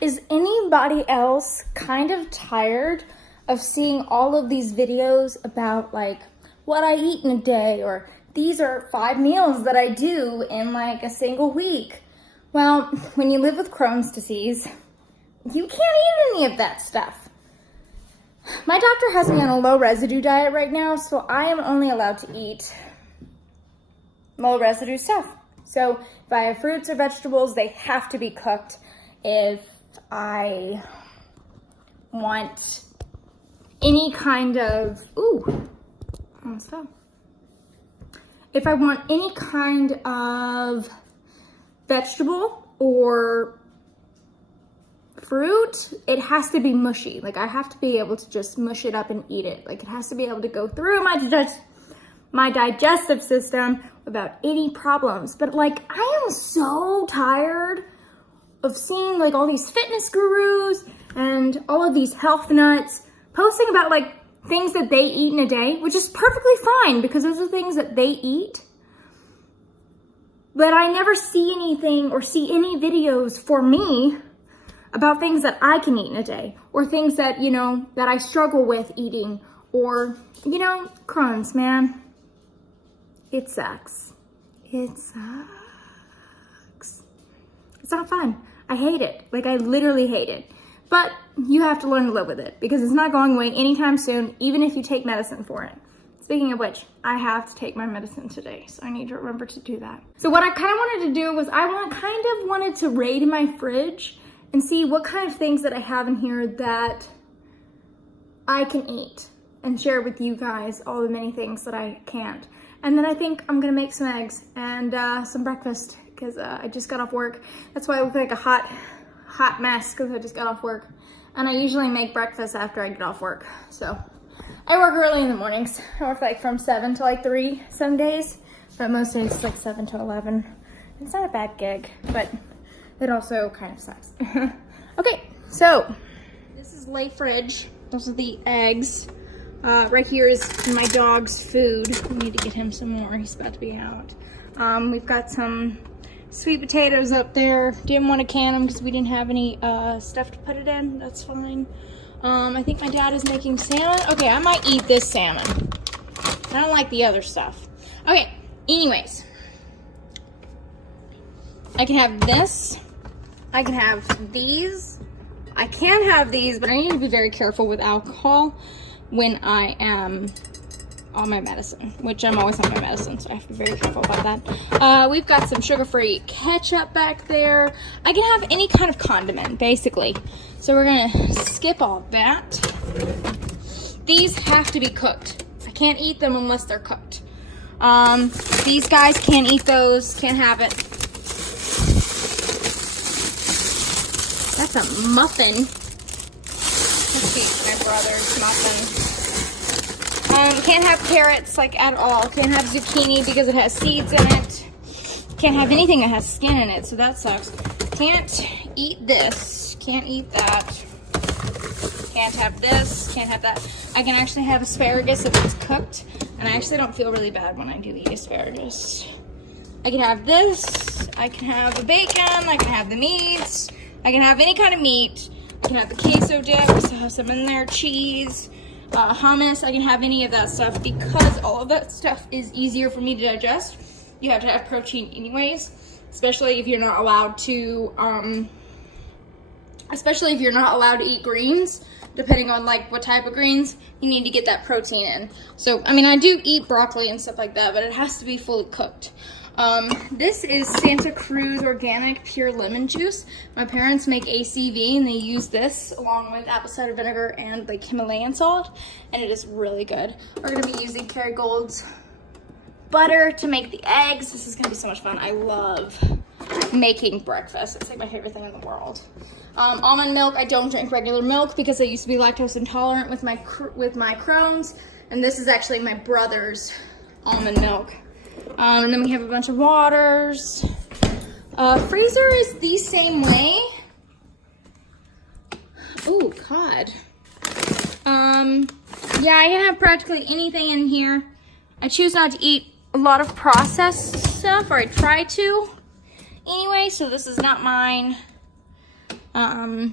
Is anybody else kind of tired of seeing all of these videos about like what I eat in a day, or these are 5 meals that I do in like a single week? Well, when you live with Crohn's disease, you can't eat any of that stuff. My doctor has me on a low residue diet right now, so I am only allowed to eat low residue stuff. So if I have fruits or vegetables, they have to be cooked. If I want any kind of, almost fell. If I want any kind of vegetable or fruit, it has to be mushy. Like I have to be able to just mush it up and eat it. Like it has to be able to go through my digestive system without any problems. But like I am so tired of seeing like all these fitness gurus and all of these health nuts posting about like things that they eat in a day, which is perfectly fine because those are things that they eat. But I never see anything or see any videos for me about things that I can eat in a day, or things that, you know, that I struggle with eating, or, you know, Crohn's, man. It sucks. It sucks. It's not fun. I hate it. Like, I literally hate it. But you have to learn to live with it because it's not going away anytime soon, even if you take medicine for it. Speaking of which, I have to take my medicine today, so I need to remember to do that. So what I kind of wanted to do was I wanted to raid my fridge and see what kind of things that I have in here that I can eat and share with you guys all the many things that I can't. And then I think I'm gonna make some eggs and some breakfast because I just got off work. That's why I look like a hot mess, because I just got off work. And I usually make breakfast after I get off work. So I work early in the mornings. I work like from 7 to like 3 some days, but most days it's like 7 to 11. It's not a bad gig, but it also kind of sucks. Okay, so this is lay fridge. Those are the eggs. Right here is my dog's food. We need to get him some more. He's about to be out. We've got some sweet potatoes up there. Didn't want to can them because we didn't have any stuff to put it in. That's fine. I think my dad is making salmon. Okay, I might eat this salmon. I don't like the other stuff. Okay, anyways. I can have this. I can have these. I can have these, but I need to be very careful with alcohol when I am on my medicine, which I'm always on my medicine, so I have to be very careful about that. We've got some sugar-free ketchup back there. I can have any kind of condiment, basically. So we're gonna skip all that. These have to be cooked. I can't eat them unless they're cooked. These guys can't eat those, can't have it. That's a muffin. Let's see, my brother's muffin. Can't have carrots, like, at all. Can't have zucchini because it has seeds in it. Can't have anything that has skin in it, so that sucks. Can't eat this. Can't eat that. Can't have this. Can't have that. I can actually have asparagus if it's cooked, and I actually don't feel really bad when I do eat asparagus. I can have this. I can have the bacon. I can have the meats. I can have any kind of meat. I can have the queso dip. I still have some in there. Cheese. Hummus. I can have any of that stuff because all of that stuff is easier for me to digest. You have to have protein anyways, especially if you're not allowed to eat greens. Depending on like what type of greens, you need to get that protein in. So I mean, I do eat broccoli and stuff like that, but it has to be fully cooked. This is Santa Cruz organic pure lemon juice. My parents make ACV and they use this along with apple cider vinegar and like Himalayan salt, and it is really good. We're gonna be using Kerrygold's butter to make the eggs. This is gonna be so much fun. I love making breakfast. It's like my favorite thing in the world. Almond milk. I don't drink regular milk because I used to be lactose intolerant with my Crohn's, and this is actually my brother's almond milk. And then we have a bunch of waters. Freezer is the same way. Oh, God. Yeah, I can have practically anything in here. I choose not to eat a lot of processed stuff, or I try to. Anyway, so this is not mine. But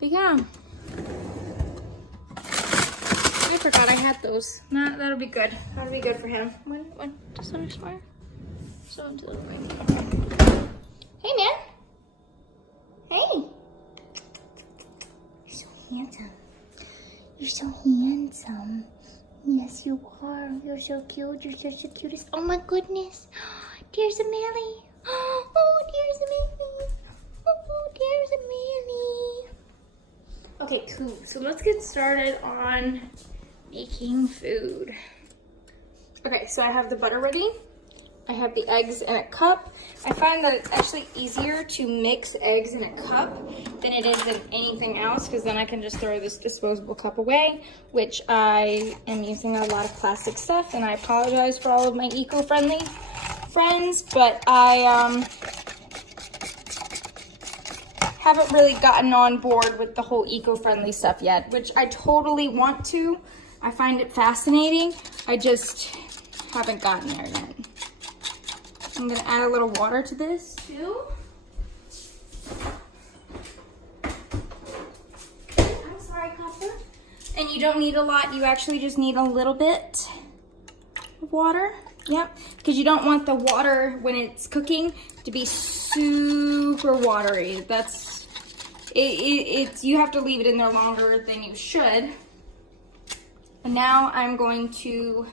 yeah. I forgot I had those. Nah, that'll be good. That'll be good for him. When does that expire? So into the room. Hey, man. Hey. You're so handsome. You're so handsome. Yes, you are. You're so cute. You're such the cutest. Oh my goodness. There's a Millie. Oh, there's a Millie. Oh, there's a Millie. Okay, cool. So let's get started on making food. Okay, so I have the butter ready. I have the eggs in a cup. I find that it's actually easier to mix eggs in a cup than it is in anything else, because then I can just throw this disposable cup away, which I am using a lot of plastic stuff, and I apologize for all of my eco-friendly friends, but I haven't really gotten on board with the whole eco-friendly stuff yet, which I totally want to. I find it fascinating. I just haven't gotten there yet. I'm gonna add a little water to this too. I'm sorry, Copper. And you don't need a lot, you actually just need a little bit of water. Yep, because you don't want the water when it's cooking to be super watery. That's, it's you have to leave it in there longer than you should. And now I'm going to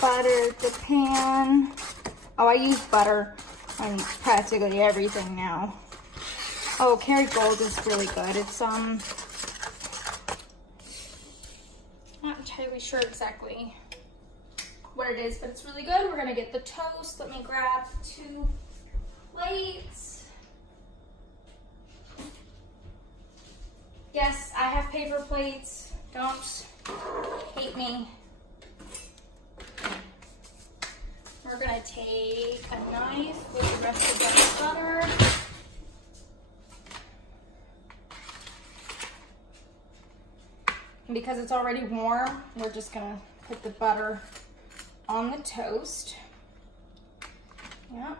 butter the pan. Oh, I use butter on practically everything now. Oh, Kerrygold is really good. It's not entirely sure exactly what it is, but it's really good. We're gonna get the toast. Let me grab 2 plates. Yes, I have paper plates. Don't hate me. We're gonna take a knife with the rest of the butter. And because it's already warm, we're just gonna put the butter on the toast. Yep.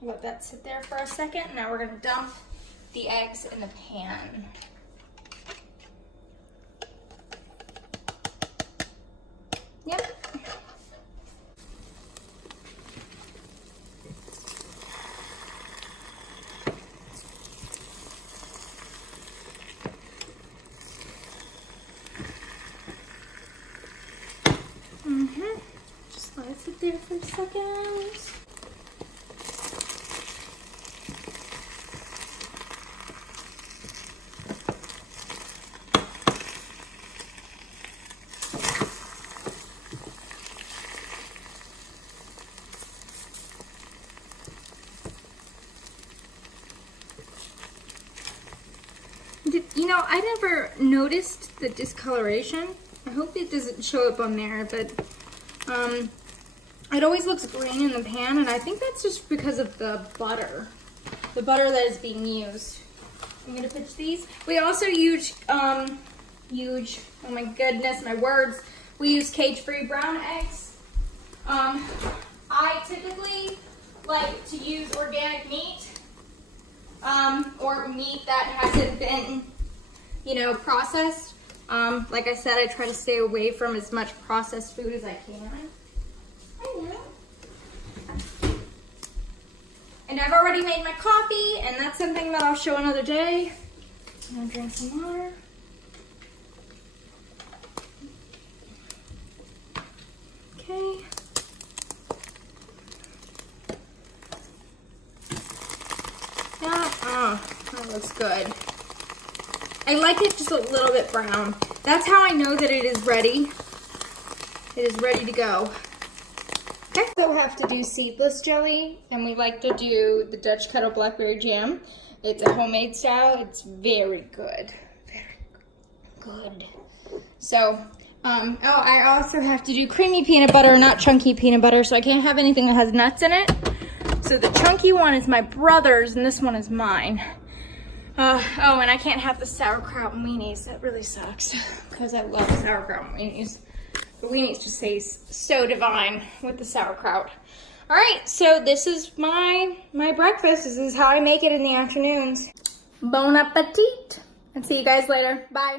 Let that sit there for a second. Now we're gonna dump the eggs in the pan. Yep. Just let it sit there for a second. You know, I never noticed the discoloration. I hope it doesn't show up on there, but it always looks green in the pan, and I think that's just because of the butter that is being used. I'm gonna pitch these. We also use, oh my goodness, my words. We use cage-free brown eggs. I typically like to use organic meat, or meat that hasn't been, you know, processed. Like I said, I try to stay away from as much processed food as I can. I know. And I've already made my coffee, and that's something that I'll show another day. I'm gonna drink some water. Okay. That looks good. I like it just a little bit brown. That's how I know that it is ready. It is ready to go. Okay. So we have to do seedless jelly, and we like to do the Dutch kettle blackberry jam. It's a homemade style. It's very good. Very good. So, I also have to do creamy peanut butter, not chunky peanut butter, so I can't have anything that has nuts in it. So the chunky one is my brother's, and this one is mine. Oh, and I can't have the sauerkraut weenies. That really sucks, because I love sauerkraut weenies. The weenies just taste so divine with the sauerkraut. All right, so this is my breakfast. This is how I make it in the afternoons. Bon appetit. And see you guys later. Bye.